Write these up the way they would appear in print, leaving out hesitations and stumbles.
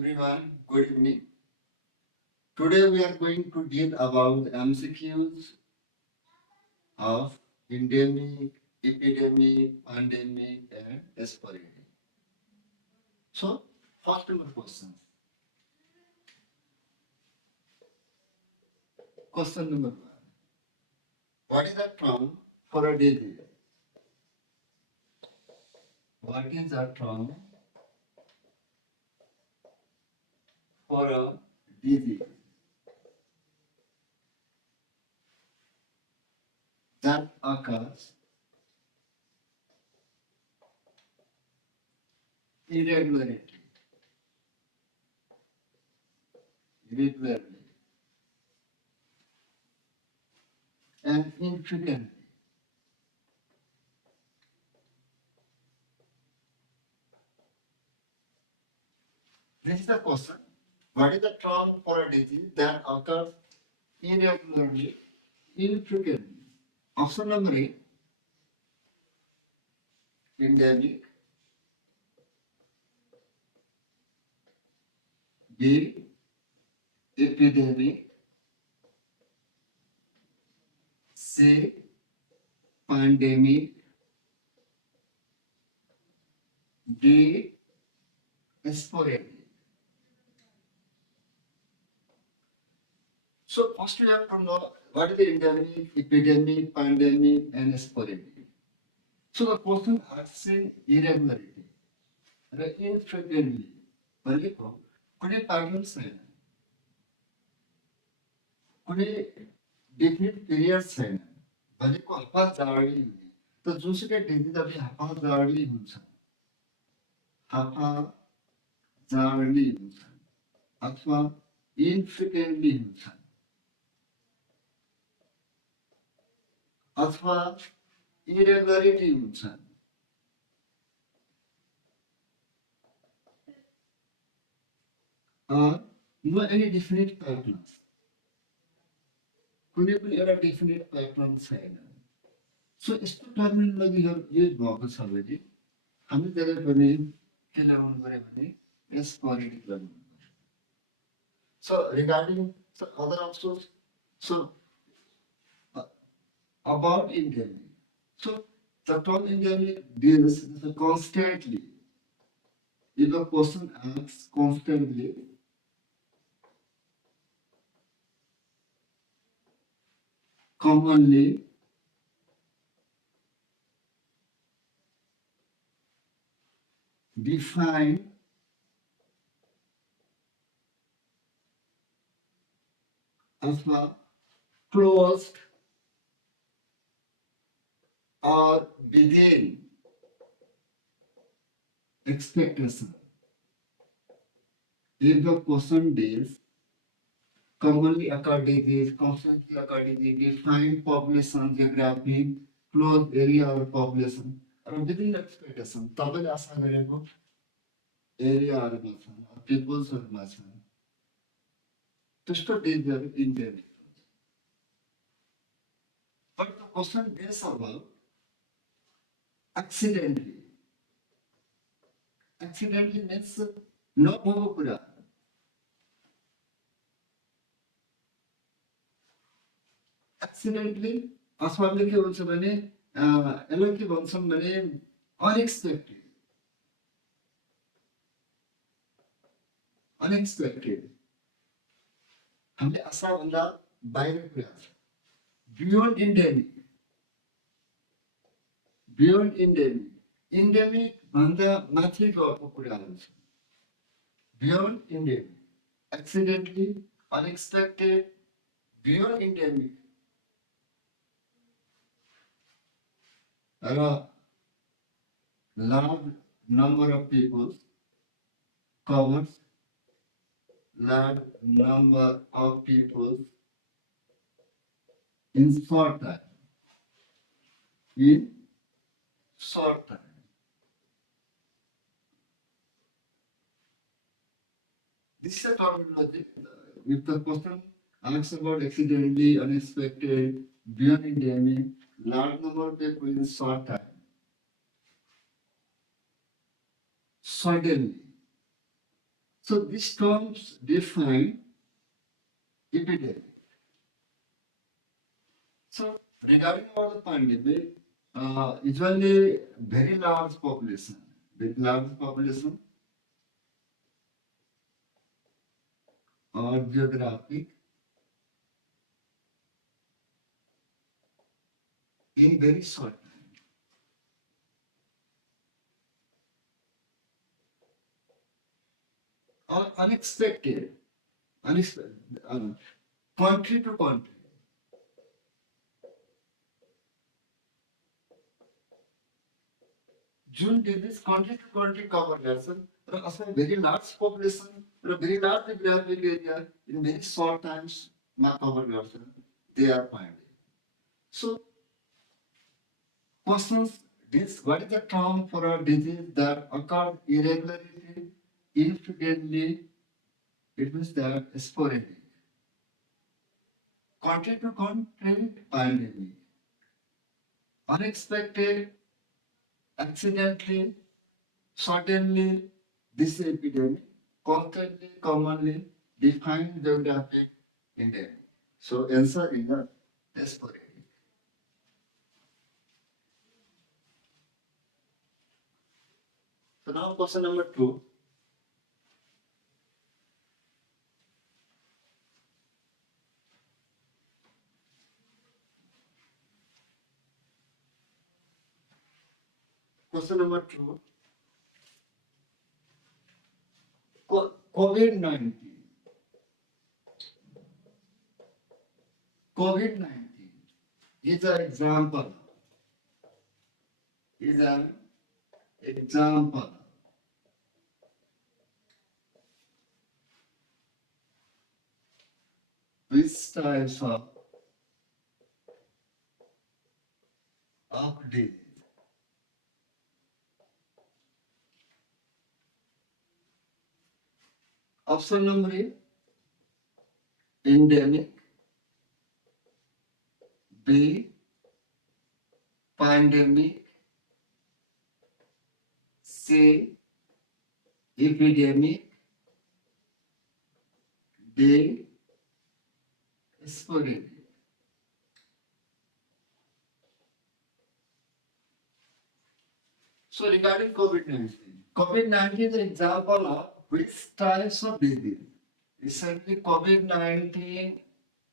everyone, good evening. Today we are going to deal about MCQs of endemic, epidemic, pandemic, and sporadic. So, first number questions. Question number one. What is the term for a disease? What is the term for a disease that occurs irregularly, irregularly and infrequently? This is the question. What is the term for a disease that occurs irregularly, infrequently? Option number A, endemic. B, epidemic. C, pandemic. D, sporadic. So first we have to know what is the endemic, epidemic, pandemic, and sporadic. So the question asks in irregularity, infrequently. भनेको कुनै pattern छैन, कुनै definite period छैन, भनेको haphazardly हुने. त जुनसुकै डिजिजले haphazardly हुन्छ, haphazardly हुन्छ अथवा infrequently हुन्छ अथवा irregularity हुन्छ. No any definite patterns. कुनै पनि एउटा definite pattern छैन. So यस्तो टर्मिनोलोजीहरू युज भएको छ भने हामी त्यसलाई पनि के लगाउनु पर्यो भने sporadic लगाउनु पर्यो. So regarding other options, so about endemic. So the term endemic deals constantly. If a person asks constantly, commonly, defined, अथवा closed or within expectation. If the person deals commonly occur disease, constantly occur disease, defined population, geographic, closed area or population, or within expectation, तबले आशा गरेको एरियाहरुमा छन्, पिपल्सहरुमा छन्. त्यस्तो डिजिजहरु endemic. But the question is about accidentally. Accidentally means नभएको कुरा. Accidentally अथवा के भन्छ भने यसलाई के भन्छौं भने unexpected. Unexpected. हामीले आशा भन्दा बाहिर कुरा छ. Beyond endemic. Beyond endemic. Endemic भन्दा माथि गएको कुराहरु छ. Beyond endemic. Accidentally, unexpected, beyond endemic. A large number of people covers large number of people in short time. In short time. This is a terminology. If the person asks about accidentally, unexpected, beyond endemic, large number of people in short time, So these terms define epidemic. So regarding about the pandemic, usually very large population, with large population or geographic in very short time or unexpected, country to country. June disease country to country cover person, असं very large population, very large geographic area in very short times, not cover person, they are finding. So questions this what is the term for a disease that occurs irregularly, infrequently, it means that sporadic. Country to country pandemic. Unexpected, accidentally, suddenly, this epidemic, constantly, commonly defined geographic endemic. So answer is the sporadic. So now question number 2. Question number 2. COVID-19. COVID-19 is an example. Is an example. Which types of disease? Option number A, endemic. B, pandemic. C, epidemic. D, sporadic. So regarding COVID-19, COVID-19 is an example of which types of disease. Essentially, COVID-19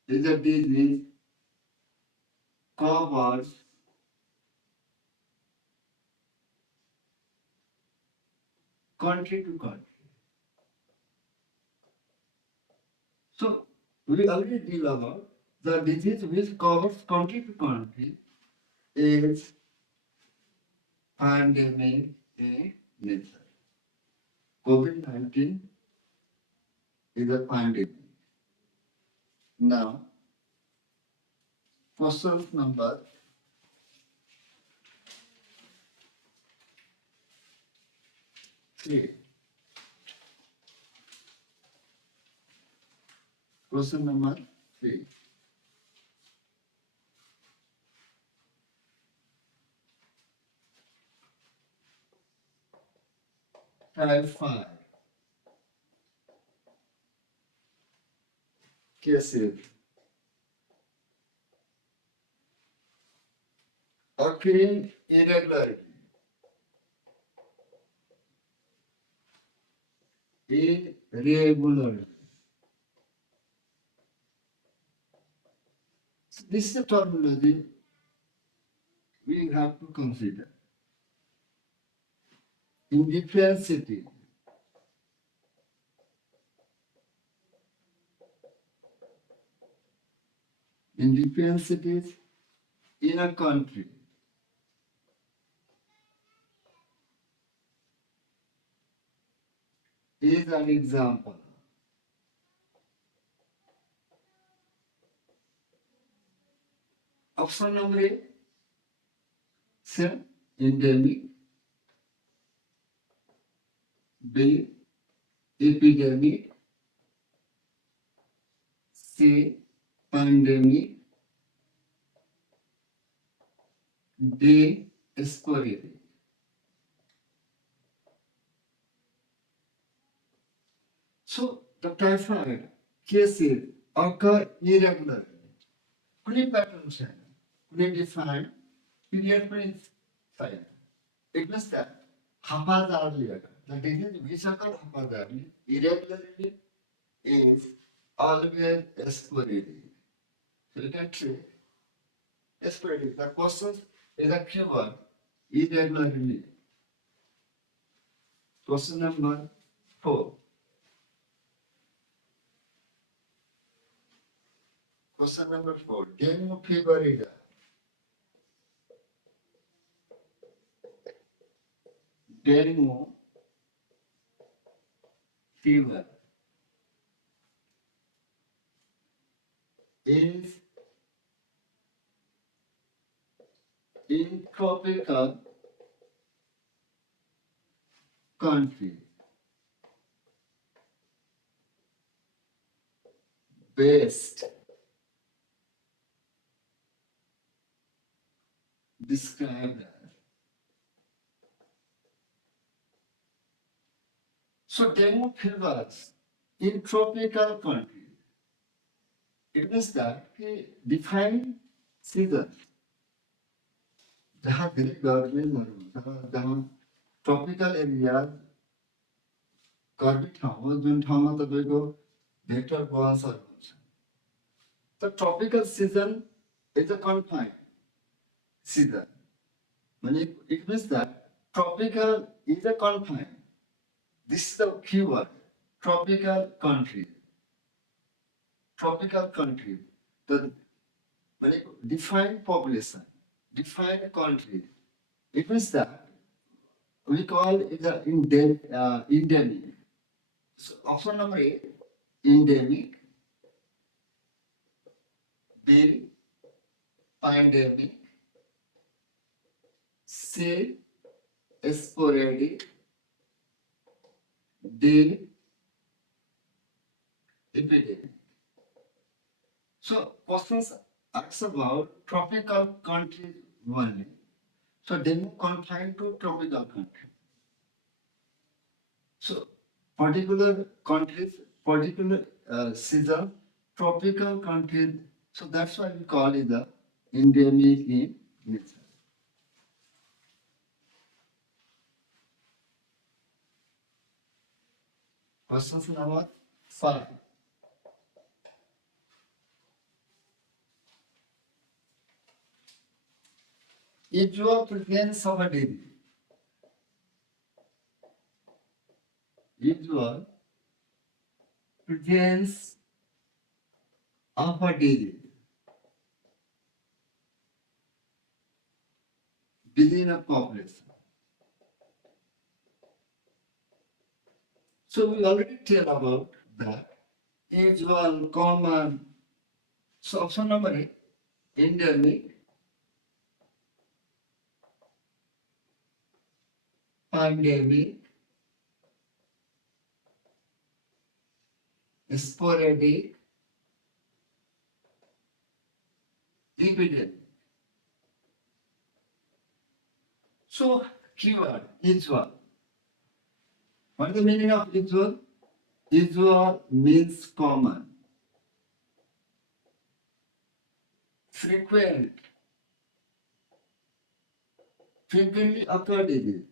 is a disease covers country to country. So we already deal about the disease which covers country to country is pandemic in nature. COVID-19 is a pandemic. Now, question number 3. Question number 3. Type 5 cases occurring irregularly. Irregularly. This is the terminology we have to consider. In different cities, in a country, is an example. Option number A, say endemic. B, epidemic. C, pandemic. D, sporadic. So the typhoid cases occur irregularly. कुनै pattern छैन, कुनै defined period पनि छैन. It means that haphazardly occur. The disease which occur haphazardly, irregularly, is always sporadic. So you can treat sporadic. The question is a keyword irregularly. Question number 4. Question number 4. Dengue fever is a dengue fever is in tropical country best described as. So dengue fevers in tropical country. It means that he defined season. जहाँ धेरै गर्मीहरू हुन्छ, जहाँ tropical area गर्मी ठाउँ हो, जुन ठाउँमा तपाईँको vector बहसहरू हुन्छ. The tropical season is a confined season. It means that tropical is a confined. This is the keyword. Tropical country. Tropical country. The defined population, defined country. It means that we call it the endemic. So option number A, endemic. B, pandemic. C, sporadic. D, epidemic. So questions ask about tropical countries only. So they will confine to tropical country. So particular countries, particular season, tropical countries. So that's why we call it the endemic in nature. Question number 5. Usual presence of a disease. Usual presence of a disease within a population. So we already tell about that. Usual, common. So option number 8, endemic, pandemic, sporadic, epidemic. So keyword usual. What is the meaning of usual? Usual means common, frequent, frequently occur disease.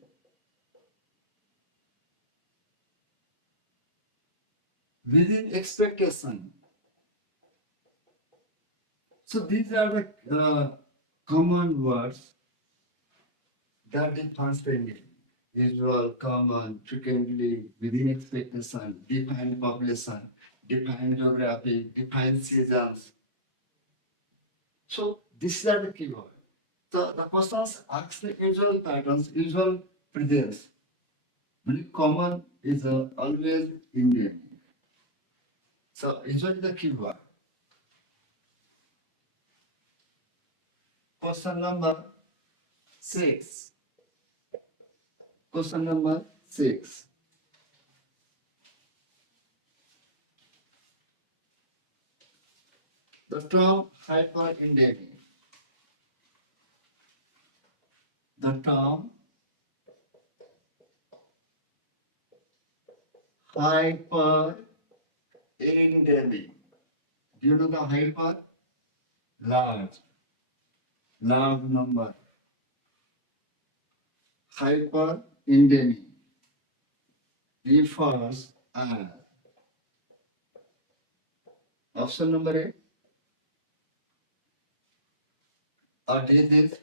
Within expectation. So these are the common words that define spending. Usual, common, frequently, within expectation, defined population, defined geography, defined seasons. So these are the keywords. So the questions ask the usual patterns, usual presence. Very common is always Indian. So usually the keyword. Question number 6. Question number 6. The term hyperendemic. The term hyperendemic Endemic. Do you know the hyper? Large. Large number. Hyperendemic refers as option number A, a disease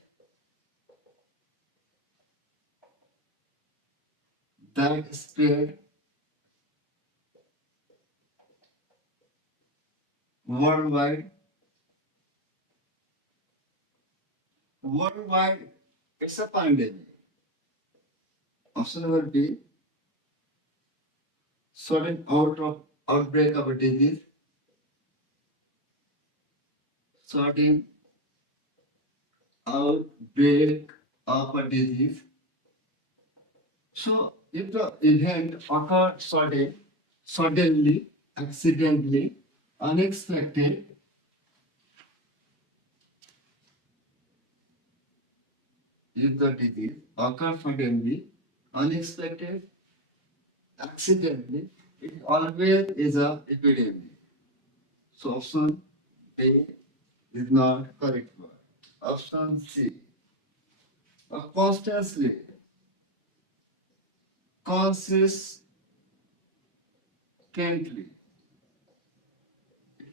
that spread worldwide. Worldwide, it's a pandemic. Option number B, sudden outbreak of a disease. Sudden outbreak of a disease. So, if the event occurred suddenly, accidentally, unexpected, if the disease occurs suddenly, unexpected, accidentally, it always is a epidemic. So option A is not correct word. Option C, constantly, consistently. It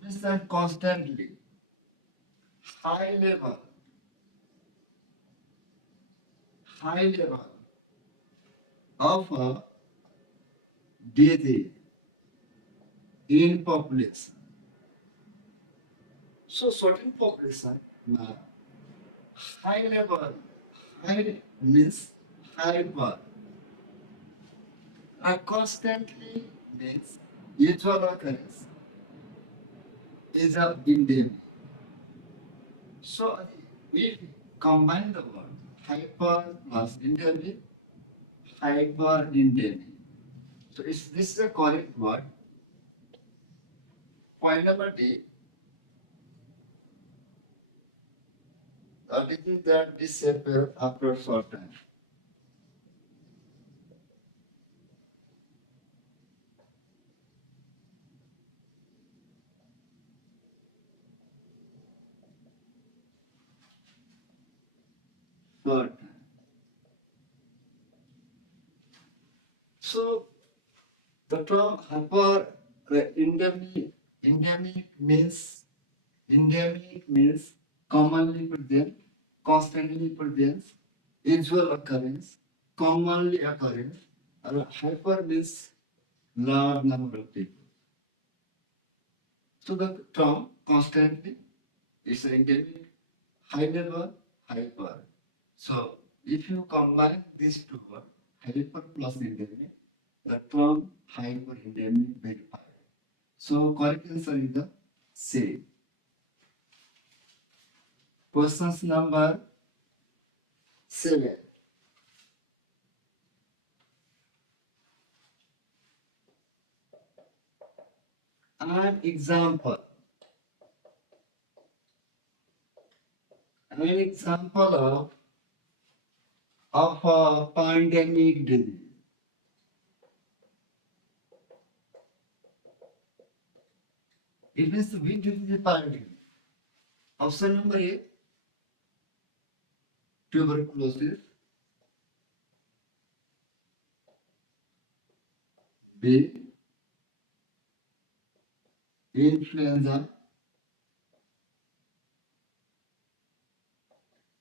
means that constantly, high level, high level of a disease in population. So certain population, high level, high means hyper, constantly means usual occurrence is a endemic. So we combine the word hyper plus endemic, hyper endemic. So this is a correct word. Point number D, a disease that disappears after a short time. Short time. So the term hyper endemic means commonly present, constantly present, usual occurrence, commonly occurrence. And hyper means large number of people. So the term constantly is endemic, high level, hyper. So if you combine these two words, hyper plus endemic, the term hyperendemic verified. So correct answer is the C. Questions number 7. An example. An example of a pandemic disease. It means which disease is pandemic? Option number A, tuberculosis. B, influenza.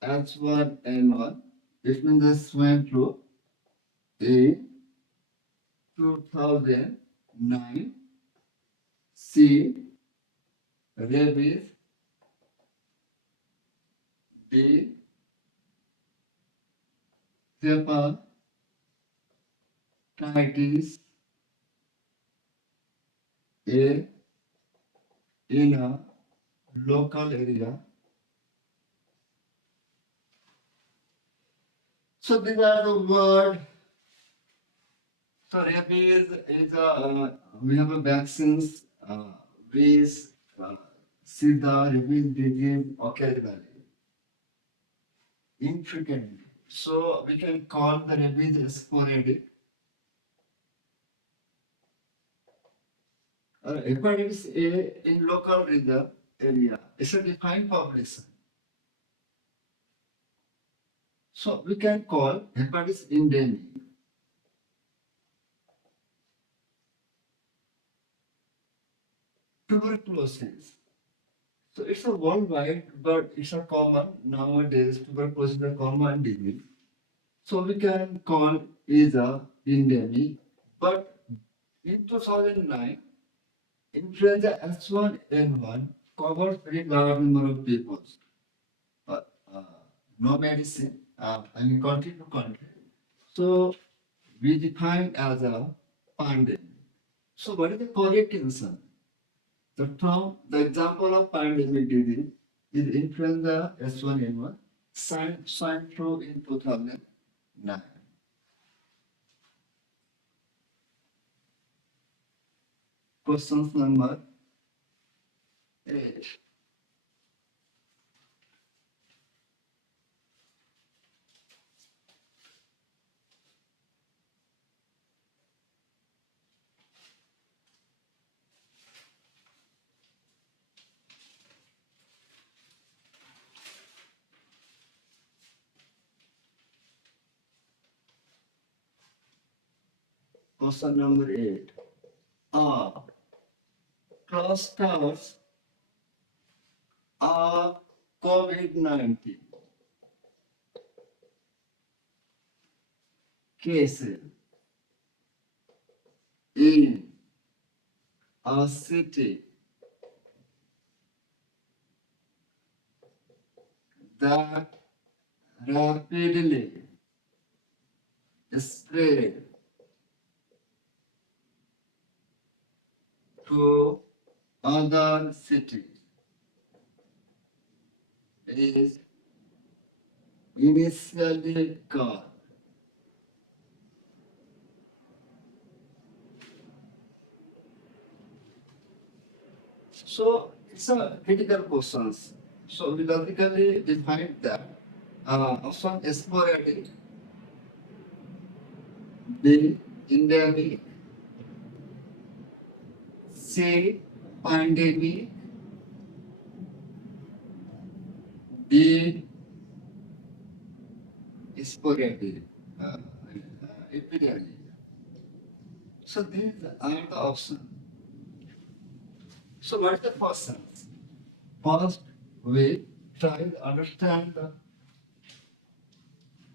H1N1. It means the swine flu. A, 2009. C, rabies. D, hepatitis A in a local area. So these are the word. So rabies is a we have a vaccines which uh, see the rabies disease occasionally, infrequently. So we can call the rabies sporadic. Hepatitis A in local area is a defined population. So we can call hepatitis endemic. Tuberculosis. So it's a worldwide, but it's a common nowadays. Tuberculosis is a common disease. So we can call it a endemic. But in 2009, influenza H1N1 covered very large number of people. But no medicine, I mean country to country. So we define as a pandemic. So what is the correct answer? The example of pandemic disease is influenza H1N1, swine flu in 2009. Question number 8. Question number 8. Are clusters of COVID-19 cases in a city that rapidly spread to other cities is initially called. So it's a critical question. So we logically define that option sporadic, B endemic, C pandemic, D sporadic, epidemic. So these are the options. So what is the first sense? First, we try to understand the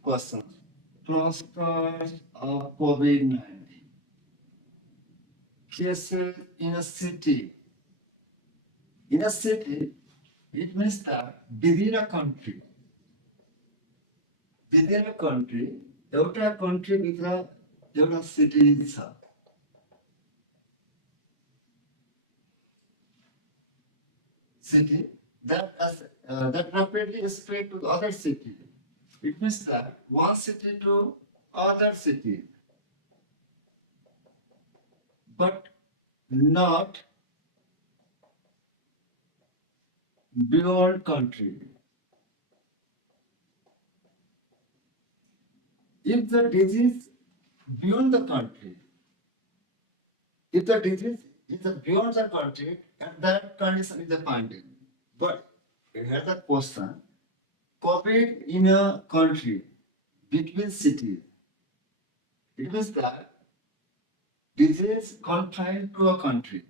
question. Clusters of COVID-19 cases in a city. In a city, it means that within a country, एउटा countryभित्र एउटा city छ. City that rapidly spread to the other city. It means that one city to other city, but not beyond country. If the disease beyond the country, if the disease is beyond the country, and that condition is a pandemic. But here's the question: COVID in a country between cities, it means that disease confined to a country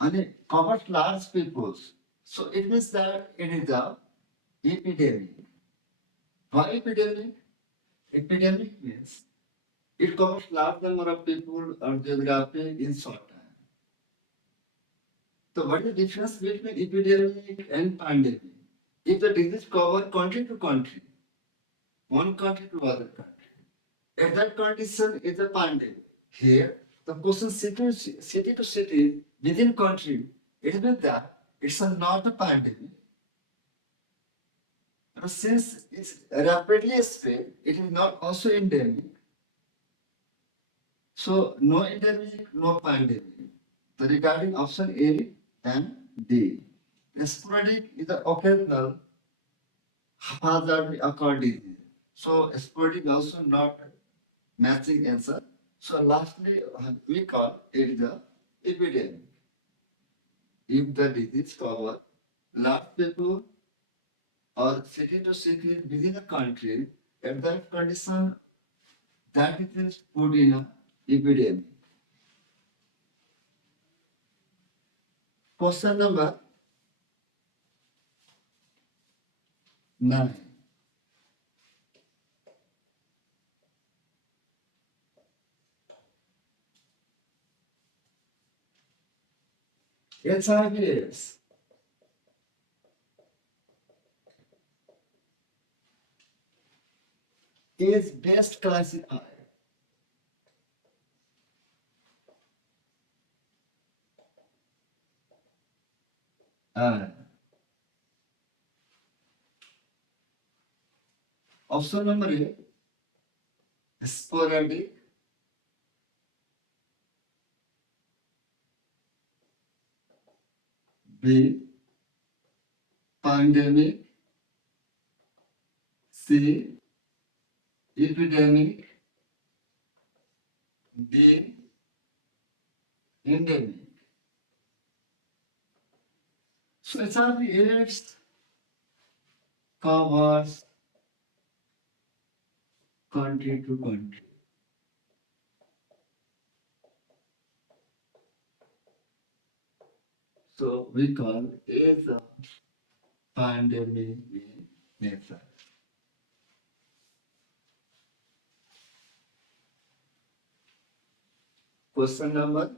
and it covers large peoples. So it means that it is a epidemic. Why epidemic? Epidemic means it covers large number of people or geography in short time. So what is the difference between epidemic and pandemic? If the disease covers country to country, one country to other country, if that condition is a pandemic, here the question city to city within country, it means that it's not a pandemic. But since it's rapidly spread, it is not also endemic. So no endemic, no pandemic. So regarding option A and D. Sporadic is the occasional haphazardly occurred disease. So sporadic also not matching answer. So lastly, we call it the epidemic. If the disease covers large people or city to city within a country, at that condition, that it is put in a epidemic. Question number 9. HIV/AIDS is best classified as option number A, sporadic, B, pandemic, C, epidemic, D, endemic. So HIV/AIDS covers country to country. So we call it a pandemic in nature. Question number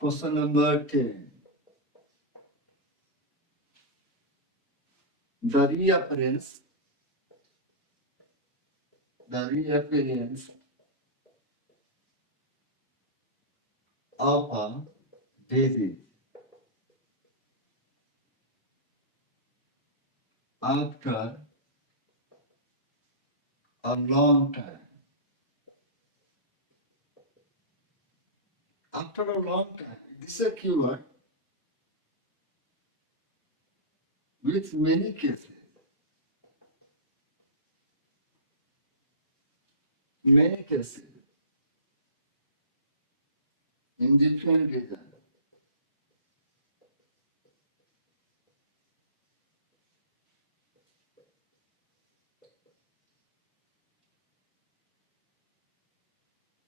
Question number 10. The reappearance, the reappearance of a disease after a long time. After a long time, this is a keyword with many cases. Many cases in different regions.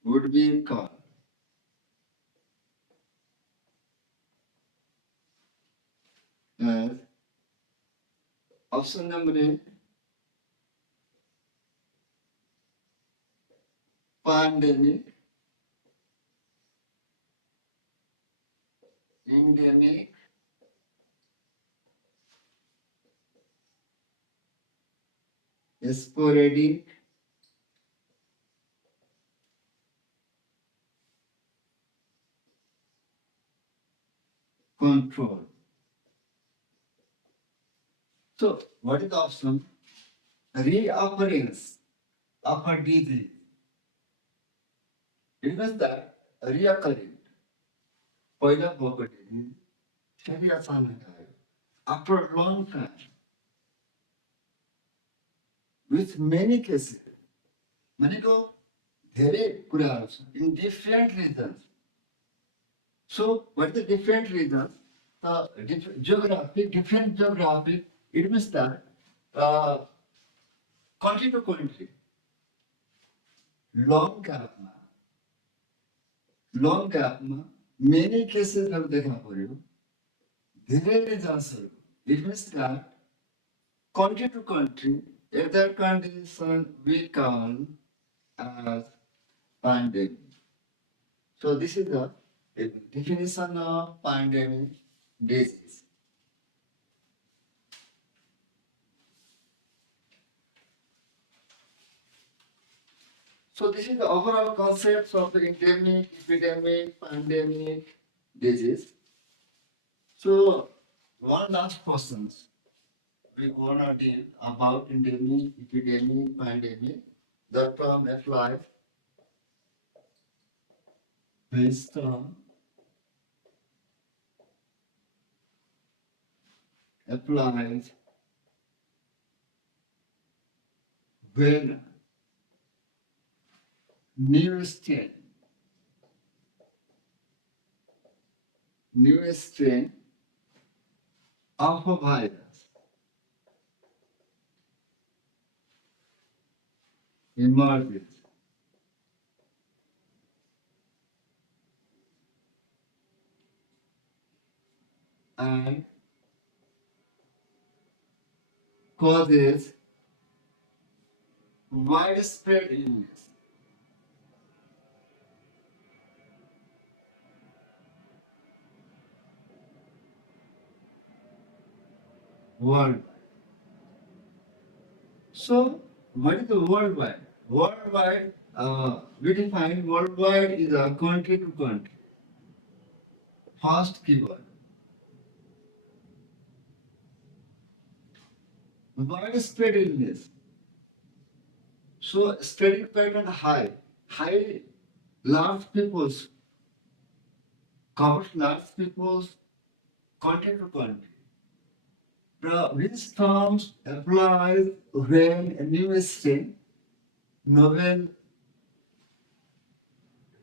Would be called as option number A, pandemic, endemic, sporadic, control. So, what is the option? Reappearance of a disease. It means that reoccurring. पहिला भएको disease फेरि अचानक आयो. After a long time, with many cases. भनेको धेरै कुराहरू छ in different regions. So, what is the different regions? Different geographic, it means that country to country, long gap मा many cases देखा पर्यो, धेरै regionsहरू. It means that country to country, at that condition we call as pandemic. So this is the definition of pandemic disease. So this is the overall concepts of the endemic, epidemic, pandemic, disease. So one last questions we wanna deal about endemic, epidemic, pandemic. The term applies. This term applies when new strain of a virus emerges and causes widespread illness. Worldwide. So, what is the worldwide? Worldwide, we define worldwide is a country to country. First keyword. Widespread illness. So, spreading pattern high. High, large peoples, covers large peoples, country to country. Which terms applies when a new strain, novel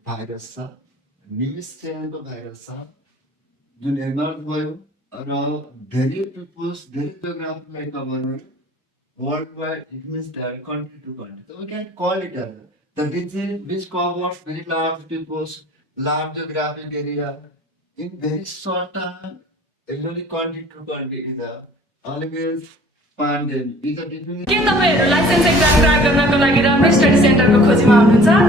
virus छ, new strain को virus छ, जुन emerge भयो र धेरै peoples, धेरै geographyलाई cover गर्यो, worldwide, it means that country to country. So we can call it as the disease which covers very large peoples, large geographic area in very short time, only country to country is a always pandemic. Is a definition. के तपाईहरु licence exam crack गर्नको लागि राम्रो study सेन्टरको खोजीमा हुनुहुन्छ?